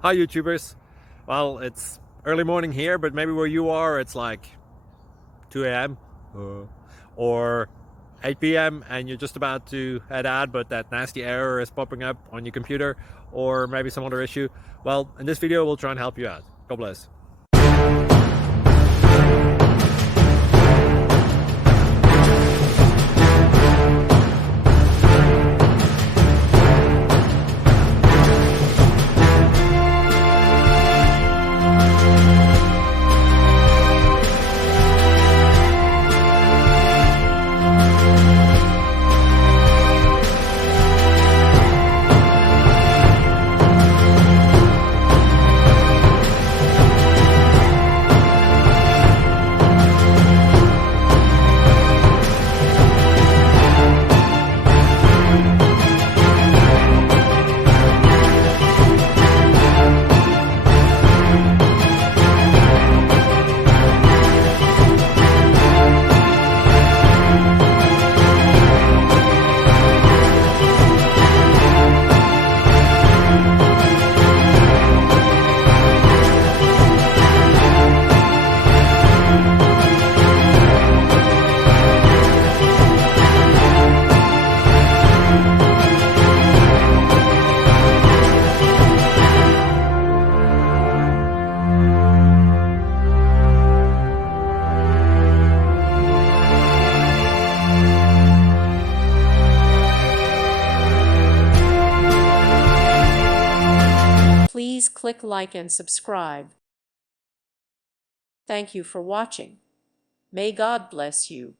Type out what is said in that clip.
Hi YouTubers. Well, it's early morning here, but maybe where you are it's like 2 a.m. or 8 p.m. and you're just about to head out, but that nasty error is popping up on your computer, or maybe some other issue. Well, in this video we'll try and help you out. God bless. Please click like and subscribe. Thank you for watching. May God bless you.